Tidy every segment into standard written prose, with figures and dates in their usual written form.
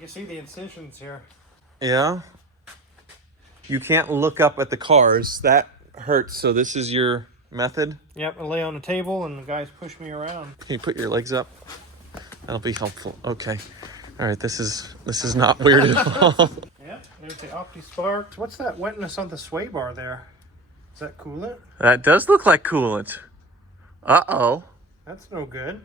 You see the incisions here. Yeah. You can't look up at the cars. That hurts. So this is your method? Yep, I lay on the table and the guys push me around. Can you put your legs up? That'll be helpful. Okay. All right, this is not weird at all. Yep, there's the Opti Sparks. What's that wetness on the sway bar there? Is that coolant? That does look like coolant. Uh-oh. That's no good.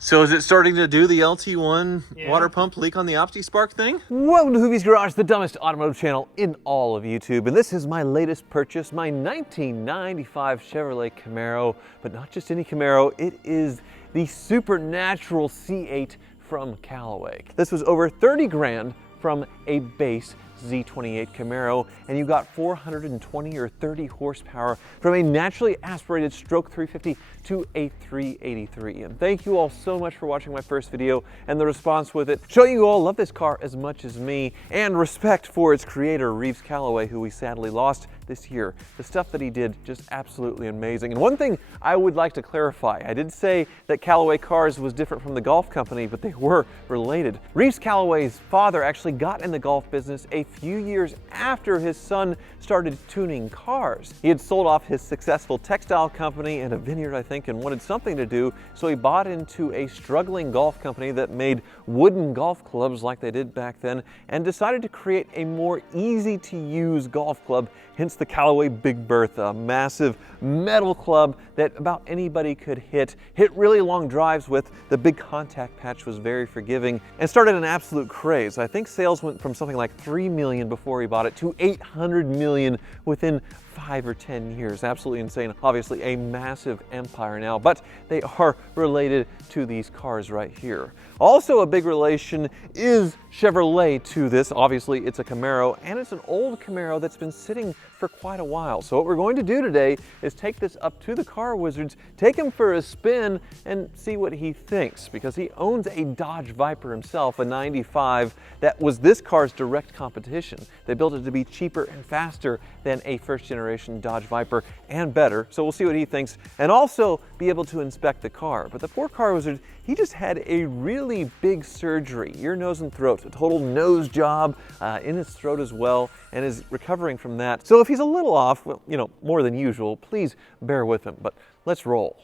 So is it starting to do the LT1 water pump leak on the OptiSpark thing? Welcome to Hoovie's Garage, the dumbest automotive channel in all of YouTube. And this is my latest purchase, my 1995 Chevrolet Camaro. But not just any Camaro, it is the supernatural C8 from Callaway. This was over 30 grand from a base Z28 Camaro, and you got 420 or 30 horsepower from a naturally aspirated stroke 350 to a 383. And thank you all so much for watching my first video and the response with it. Showing you all love this car as much as me, and respect for its creator, Reeves Callaway, who we sadly lost this year. The stuff that he did, just absolutely amazing. And one thing I would like to clarify, I did say that Callaway Cars was different from the golf company, but they were related. Reeves Callaway's father actually got in the golf business a few years after his son started tuning cars. He had sold off his successful textile company and a vineyard, I think, and wanted something to do, so he bought into a struggling golf company that made wooden golf clubs like they did back then, and decided to create a more easy to use golf club, hence the Callaway Big Bertha, a massive metal club that about anybody could hit really long drives with. The big contact patch was very forgiving and started an absolute craze. I think sales went from something like 3 million before he bought it to 800 million within 5 or 10 years. Absolutely insane. Obviously a massive empire now, but they are related to these cars right here. Also a big relation is Chevrolet to this. Obviously it's a Camaro, and it's an old Camaro that's been sitting for quite a while. So what we're going to do today is take this up to the Car Wizards, take him for a spin, and see what he thinks, because he owns a Dodge Viper himself, a 95, that was this car's direct competition. They built it to be cheaper and faster than a first generation Dodge Viper, and better. So we'll see what he thinks, and also be able to inspect the car. But the poor Car Wizard, he just had a really big surgery, ear, nose, and throat, a total nose job in his throat as well, and is recovering from that. So if he's a little off, well, you know, more than usual, please bear with him, but let's roll.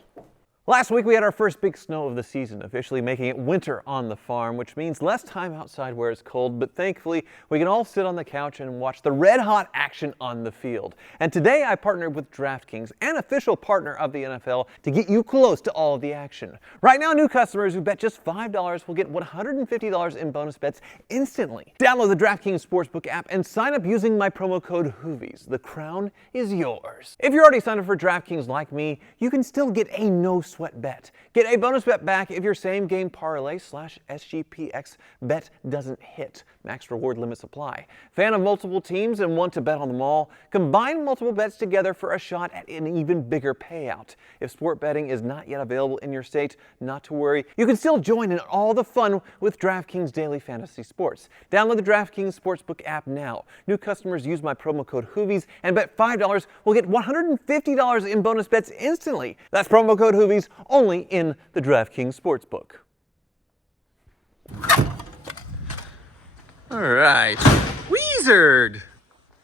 Last week we had our first big snow of the season, officially making it winter on the farm, which means less time outside where it's cold, but thankfully we can all sit on the couch and watch the red-hot action on the field. And today I partnered with DraftKings, an official partner of the NFL, to get you close to all of the action. Right now, new customers who bet just $5 will get $150 in bonus bets instantly. Download the DraftKings Sportsbook app and sign up using my promo code HOOVIES. The crown is yours. If you're already signed up for DraftKings like me, you can still get a no-sweat bet. Get a bonus bet back if your same game parlay / SGPX bet doesn't hit. Max reward limits apply. Fan of multiple teams and want to bet on them all? Combine multiple bets together for a shot at an even bigger payout. If sport betting is not yet available in your state, not to worry. You can still join in all the fun with DraftKings Daily Fantasy Sports. Download the DraftKings Sportsbook app now. New customers use my promo code HOOVIES and bet $5 will get $150 in bonus bets instantly. That's promo code HOOVIES only in the DraftKings Sportsbook. All right. Wizard!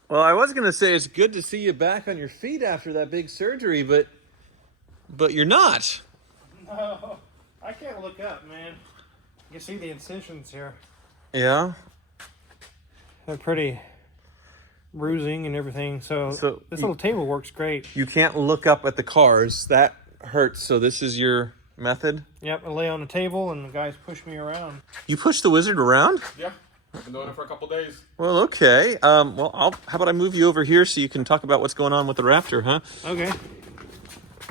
Well, I was going to say it's good to see you back on your feet after that big surgery, but you're not. No, I can't look up, man. You see the incisions here. Yeah? They're pretty bruising and everything, so this little table works great. You can't look up at the cars. That hurts, so this is your method? Yep, I lay on the table and the guys push me around. You push the Wizard around? Yeah, I've been doing it for a couple days. Well, okay. Well, how about I move you over here so you can talk about what's going on with the Raptor, huh? Okay.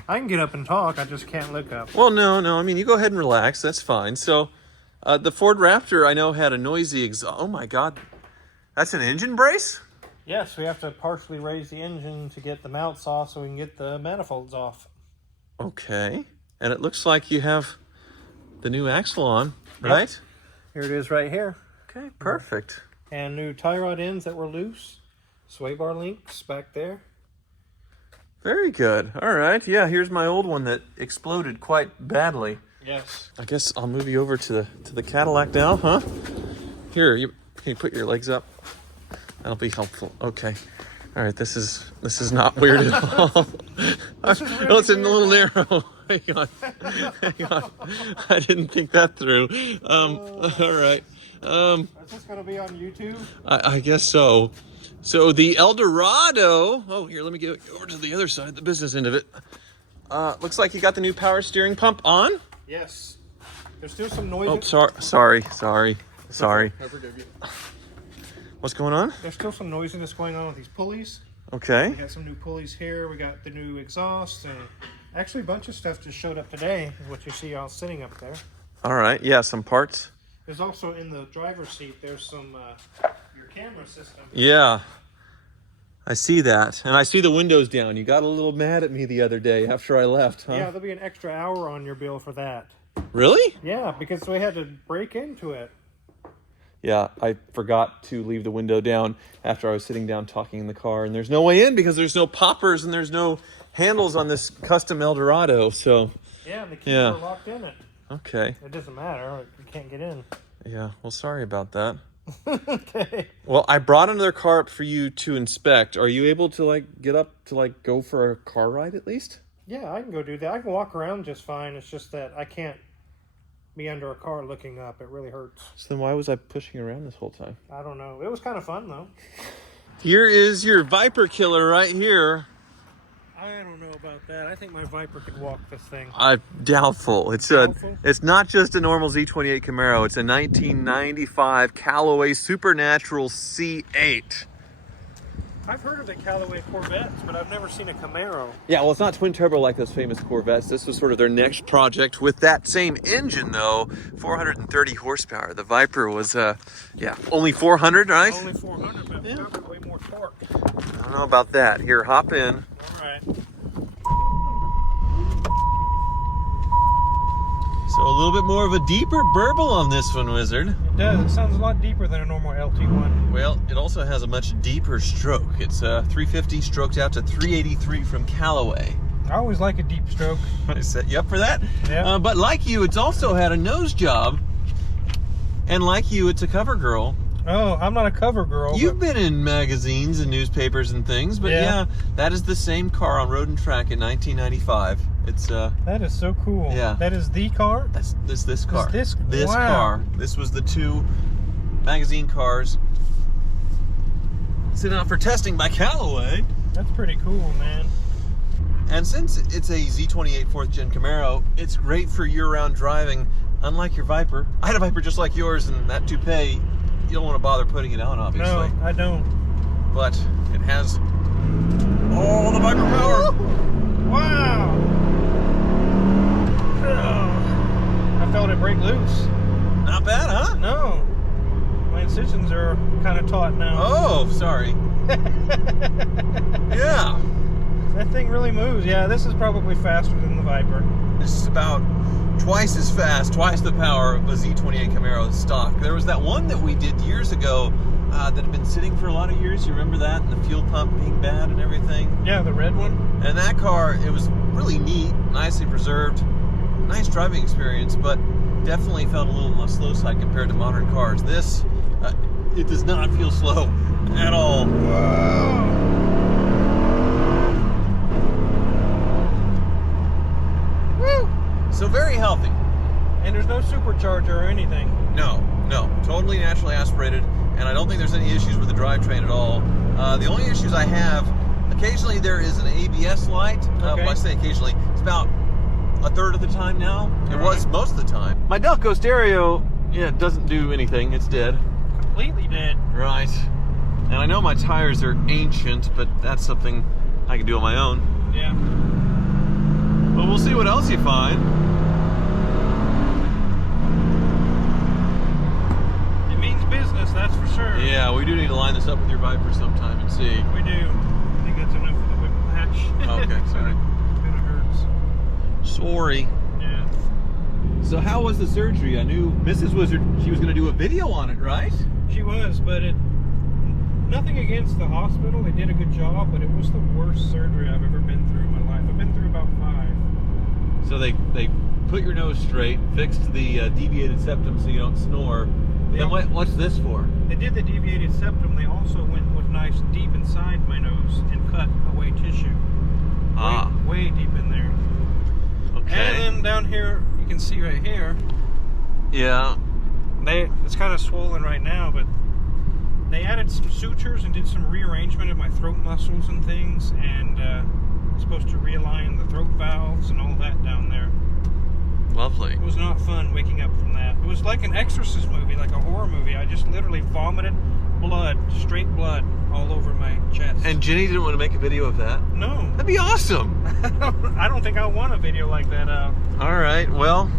I can get up and talk, I just can't look up. Well, no, I mean, you go ahead and relax, that's fine. So, the Ford Raptor, I know, had a noisy exhaust. Oh my God, that's an engine brace? Yes, we have to partially raise the engine to get the mounts off so we can get the manifolds off. Okay. And it looks like you have the new axle on, right? Yep. Here it is right here. Okay, perfect. And new tie rod ends that were loose. Sway bar links back there. Very good. All right. Yeah, here's my old one that exploded quite badly. Yes. I guess I'll move you over to the Cadillac now, huh? Here, can you put your legs up? That'll be helpful. Okay. All right, this is not weird at all. Well, it's a little narrow. Hang on. Hang on. I didn't think that through. All right. Is this going to be on YouTube? I guess so. So the Eldorado. Oh, here, let me get over to the other side, the business end of it. Looks like you got the new power steering pump on. Yes. There's still some noise. Oh, sorry. I forgive you. What's going on? There's still some noisiness going on with these pulleys. Okay. We got some new pulleys here. We got the new exhaust, and actually a bunch of stuff just showed up today. Is what you see all sitting up there. All right. Yeah, some parts. There's also in the driver's seat. There's some your camera system. Yeah. I see that. And I see the windows down. You got a little mad at me the other day after I left, huh? Yeah, there'll be an extra hour on your bill for that. Really? Yeah, because we had to break into it. Yeah, I forgot to leave the window down after I was sitting down talking in the car, and there's no way in because there's no poppers and there's no handles on this custom Eldorado, so... Yeah, and the keys are locked in it. Okay. It doesn't matter. You can't get in. Yeah, well, sorry about that. Okay. Well, I brought another car up for you to inspect. Are you able to, like, get up to, like, go for a car ride at least? Yeah, I can go do that. I can walk around just fine. It's just that I can't be under a car looking up. It really hurts. So then why was I pushing around this whole time? I don't know. It was kind of fun, though. Here is your Viper killer right here. I don't know about that. I think my Viper could walk this thing. I'm doubtful. It's not just a normal Z28 Camaro. It's a 1995 Callaway Supernatural C8. I've heard of the Callaway Corvettes, but I've never seen a Camaro. Yeah, well, it's not twin turbo like those famous Corvettes. This was sort of their next project with that same engine, though. 430 horsepower. The Viper was, only 400, right? Only 400, but probably way more torque. I don't know about that. Here, hop in. All right. So a little bit more of a deeper burble on this one, Wizard. It does. It sounds a lot deeper than a normal LT1. Well, it also has a much deeper stroke. It's 350 stroked out to 383 from Callaway. I always like a deep stroke. I set you up for that. Yeah. But like you, it's also had a nose job. And like you, it's a cover girl. Oh, I'm not a cover girl. You've been in magazines and newspapers and things, but yeah, that is the same car on Road and Track in 1995. It's that is so cool. Yeah. That is the car? That's this car. This wow. car. This was the two magazine cars sent out for testing by Callaway. That's pretty cool, man. And since it's a Z28 4th Gen Camaro, it's great for year-round driving. Unlike your Viper, I had a Viper just like yours, and that toupee, you don't want to bother putting it on, obviously. No, I don't. But it has all the Viper power. Wow. Oh, I felt it break loose. Not bad, huh? No. My incisions are kind of taut now. Oh, sorry. Yeah. That thing really moves. Yeah, this is probably faster than the Viper. This is about twice as fast, twice the power of a Z28 Camaro stock. There was that one that we did years ago that had been sitting for a lot of years. You remember that? And the fuel pump being bad and everything? Yeah, the red one. And that car, it was really neat, nicely preserved, nice driving experience, but definitely felt a little on the slow side compared to modern cars. This, it does not feel slow at all. Whoa. So very healthy. And there's no supercharger or anything. No, totally naturally aspirated, and I don't think there's any issues with the drivetrain at all. The only issues I have, occasionally there is an ABS light. Okay. Well, I say occasionally, it's about a third of the time now. It was most of the time. My Delco stereo, it doesn't do anything, it's dead. Completely dead. Right. And I know my tires are ancient, but that's something I can do on my own. Yeah. But we'll see what else you find. Business, that's for sure. Yeah, we do need to line this up with your Viper sometime and see. We do. I think that's enough for the whiplash. Okay, sorry. It kind of hurts. Sorry. Yeah. So how was the surgery? I knew Mrs. Wizard, she was going to do a video on it, right? She was, but nothing against the hospital. They did a good job, but it was the worst surgery I've ever been through in my life. I've been through about 5. So they put your nose straight, fixed the deviated septum so you don't snore, Then what's this for? They did the deviated septum. They also went with nice deep inside my nose and cut away tissue. Way deep in there. Okay. And then down here, you can see right here. Yeah. It's kind of swollen right now, but they added some sutures and did some rearrangement of my throat muscles and things, and it's supposed to realign the throat valves and all that down there. Lovely. It was not fun waking up from that. It was like an exorcist movie, like a horror movie. I just literally vomited blood, straight blood, all over my chest. And Jenny didn't want to make a video of that? No. That'd be awesome. I don't think I want a video like that out. All right, well,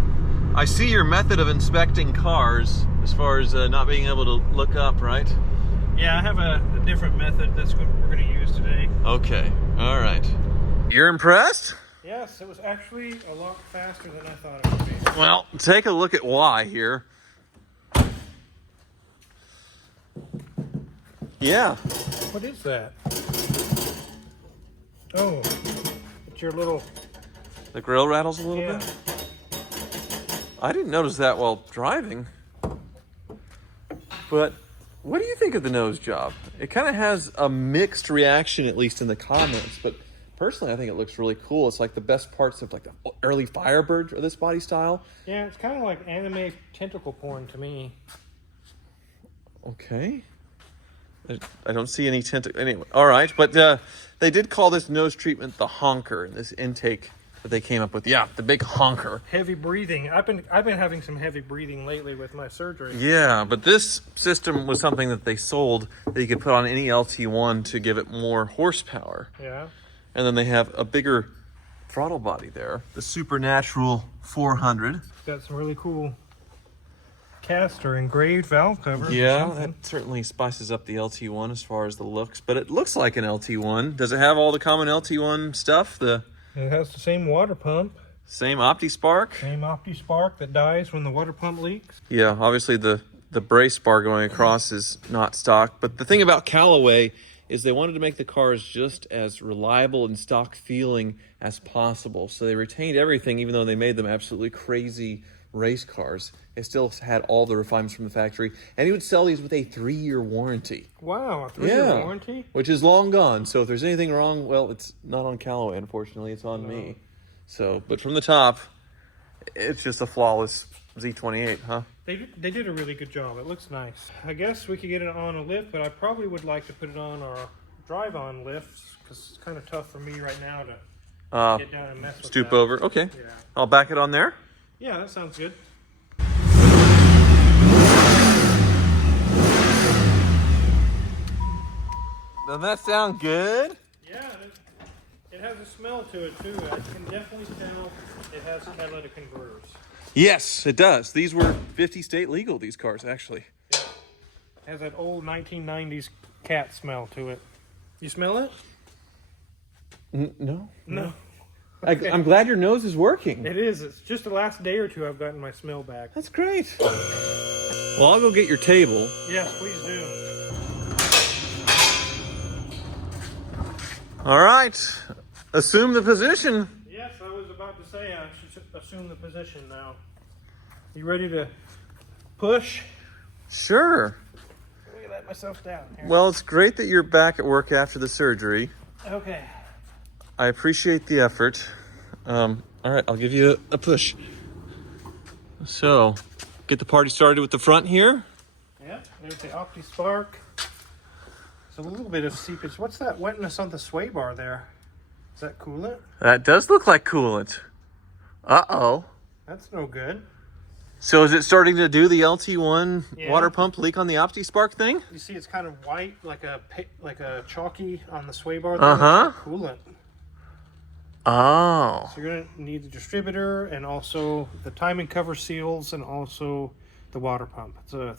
I see your method of inspecting cars as far as not being able to look up, right? Yeah, I have a different method that's what we're going to use today. Okay, all right. You're impressed? Yes, it was actually a lot faster than I thought it would be. Well, take a look at why here. Yeah. What is that? Oh, it's your little... The grill rattles a little Yeah. bit? I didn't notice that while driving. But what do you think of the nose job? It kind of has a mixed reaction, at least in the comments, but personally I think it looks really cool. It's like the best parts of like the early Firebird or this body style. Yeah, it's kind of like anime tentacle porn to me. Okay. I don't see any tentacle. Anyway, all right. But they did call this nose treatment the honker, and this intake that they came up with. Yeah, the big honker. Heavy breathing. I've been having some heavy breathing lately with my surgery. Yeah, but this system was something that they sold that you could put on any LT1 to give it more horsepower. Yeah. And then they have a bigger throttle body there, the Supernatural 400. Got some really cool cast or engraved valve covers. Yeah, that certainly spices up the LT1 as far as the looks, but it looks like an LT1. Does it have all the common LT1 stuff? It has the same water pump. Same OptiSpark? Same OptiSpark that dies when the water pump leaks. Yeah, obviously the brace bar going across is not stock, but the thing about Callaway is they wanted to make the cars just as reliable and stock feeling as possible. So they retained everything, even though they made them absolutely crazy race cars. They still had all the refinements from the factory, and he would sell these with a 3-year warranty. Wow, a 3-year warranty? Which is long gone. So if there's anything wrong, well, it's not on Callaway, unfortunately. It's on me. So, but from the top, it's just a flawless Z28, huh? They did a really good job. It looks nice. I guess we could get it on a lift, but I probably would like to put it on our drive-on lifts because it's kind of tough for me right now to get down and mess with Stoop that. over. Okay. Yeah. I'll back it on there. Yeah, that sounds good. Doesn't that sound good? Yeah, it has a smell to it too. I can definitely tell it has catalytic converters. Yes, it does. These were 50 state legal, these cars, actually. Yeah. It has that old 1990s cat smell to it. You smell it? No. No. I'm glad your nose is working. It is. It's just the last day or two I've gotten my smell back. That's great. Well, I'll go get your table. Yes, please do. All right. Assume the position. Yes, I was about to say I should assume the position now. You ready to push? Sure. Let me let myself down here. Well, it's great that you're back at work after the surgery. Okay. I appreciate the effort. All right, I'll give you a push. So, get the party started with the front here. Yeah, there's the OptiSpark. There's a little bit of seepage. What's that wetness on the sway bar there? Is that coolant? That does look like coolant. Uh-oh. That's no good. So is it starting to do the LT1 Yeah. water pump leak on the OptiSpark thing? You see, it's kind of white, like a chalky on the sway bar. There. Uh-huh. That's coolant. Oh. So you're gonna need the distributor and also the timing cover seals and also the water pump. It's a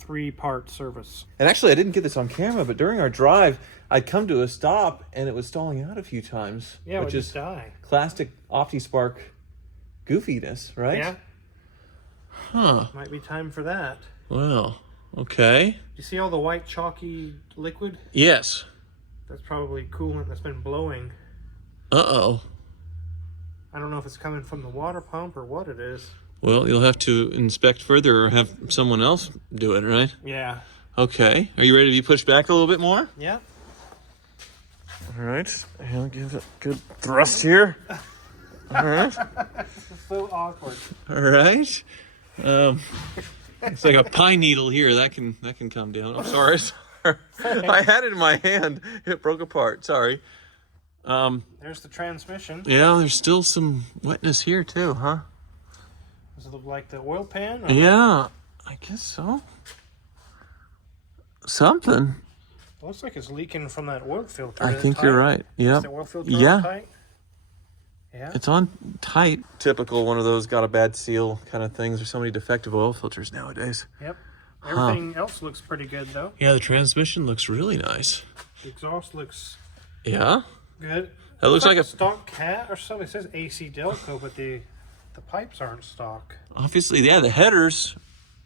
3-part service. And actually, I didn't get this on camera, but during our drive, I'd come to a stop and it was stalling out a few times. Yeah, which is die. classic OptiSpark goofiness, right? Yeah. Huh. Might be time for that. Well, okay. You see all the white chalky liquid? Yes. That's probably coolant that's been blowing. Uh-oh. I don't know if it's coming from the water pump or what it is. Well, you'll have to inspect further or have someone else do it, right? Yeah. Okay. Are you ready to be pushed back a little bit more? Yeah. All right. I'll give it a good thrust here. All right. It's so awkward. All right. It's like a pine needle here. That can come down. I'm sorry. I had it in my hand. It broke apart. Sorry. There's the transmission. Yeah, there's still some wetness here too, huh? Does it look like the oil pan? Or? Yeah, I guess so. Something. It looks like it's leaking from that oil filter. I Is it think tight? you're right. Yeah. Is the oil filter Yeah. on tight? Yeah. It's on tight. Typical one of those got a bad seal kind of things. There's so many defective oil filters nowadays. Yep. Everything else looks pretty good though. Yeah, the transmission looks really nice. The exhaust looks Yeah. good. That looks like a stock cat or something. It says AC Delco, but the pipes aren't stock. obviously, yeah, the headers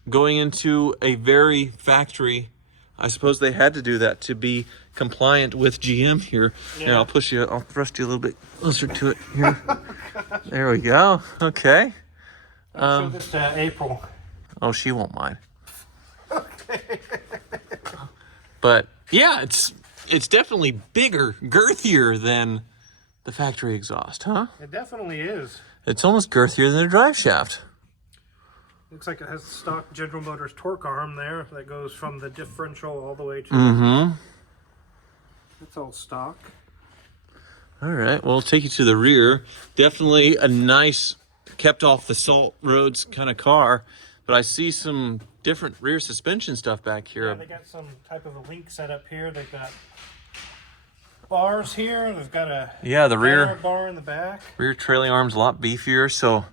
going into a very factory. I suppose they had to do that to be compliant with GM here. Yeah, I'll thrust you a little bit closer to it here. There we go. Okay. I'll show this to April. Oh, she won't mind. But yeah, it's definitely bigger, girthier than the factory exhaust, huh? It definitely is. It's almost girthier than a drive shaft. Looks like it has the stock General Motors torque arm there that goes from the differential all the way to Mm-hmm. It's all stock. All right, well, I'll take you to the rear. Definitely a nice, kept off the salt roads kind of car, but I see some different rear suspension stuff back here. Yeah, they got some type of a link set up here. They've got bars here. They've got a The rear bar in the back. rear trailing arm's a lot beefier, so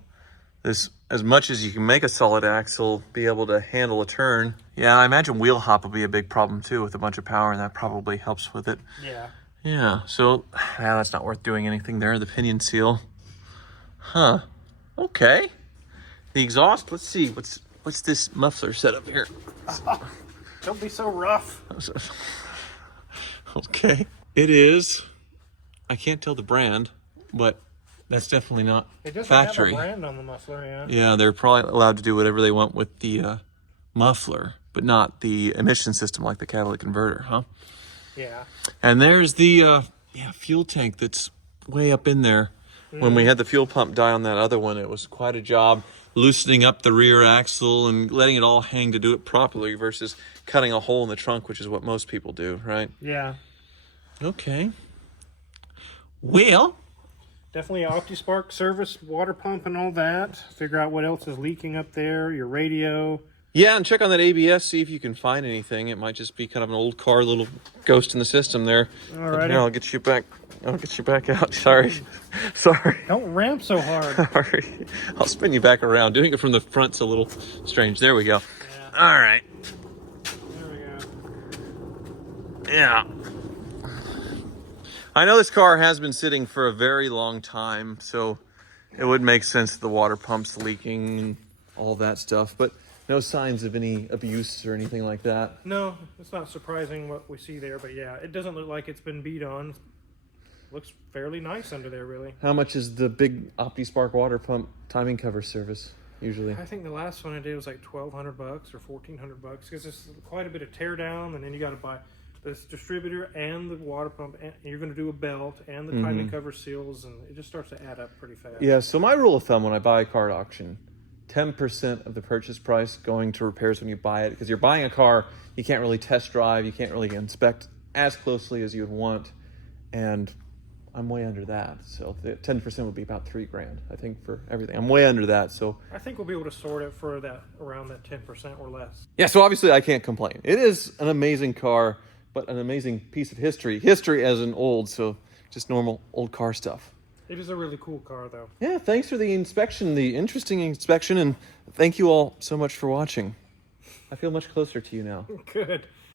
this, as much as you can make a solid axle be able to handle a turn. Yeah, I imagine wheel hop will be a big problem too with a bunch of power, and that probably helps with it. Yeah. Yeah, so that's not worth doing anything there. The pinion seal. Huh. Okay. The exhaust, let's see. What's this muffler setup here? Don't be so rough. Okay. It is, I can't tell the brand, but that's definitely not It doesn't factory. have a brand on the muffler, yeah. Yeah, they're probably allowed to do whatever they want with the muffler, but not the emission system like the catalytic converter, huh? Yeah. And there's the fuel tank that's way up in there. When we had the fuel pump die on that other one, it was quite a job loosening up the rear axle and letting it all hang to do it properly versus cutting a hole in the trunk, which is what most people do, right? Yeah. Okay. Well, Definitely OptiSpark service, water pump and all that. Figure out what else is leaking up there, your radio. yeah, and check on that ABS, see if you can find anything. It might just be kind of an old car, little ghost in the system there. All But righty. here, I'll get you back out. Sorry. Don't ramp so hard. Sorry. I'll spin you back around. Doing it from the front's a little strange. There we go. Yeah. All right. There we go. Yeah. I know this car has been sitting for a very long time, so it would make sense that the water pump's leaking and all that stuff, but no signs of any abuse or anything like that. No, it's not surprising what we see there, but yeah, it doesn't look like it's been beat on. Looks fairly nice under there, really. How much is the big OptiSpark water pump timing cover service usually? I think the last one I did was like $1,200 or $1,400 because it's quite a bit of tear down, and then you got to buy this distributor and the water pump, and you're going to do a belt and the timing cover seals, and it just starts to add up pretty fast. Yeah, so my rule of thumb when I buy a car at auction, 10% of the purchase price going to repairs when you buy it, because you're buying a car you can't really test drive, you can't really inspect as closely as you would want, and I'm way under that. So the 10% would be about $3,000, I think, for everything. I'm way under that, so I think we'll be able to sort it for that around that 10% or less. yeah, so obviously I can't complain. It is an amazing car, but an amazing piece of history. History as in old, so just normal old car stuff. It is a really cool car, though. Yeah, thanks for the inspection, the interesting inspection, and thank you all so much for watching. I feel much closer to you now. Good.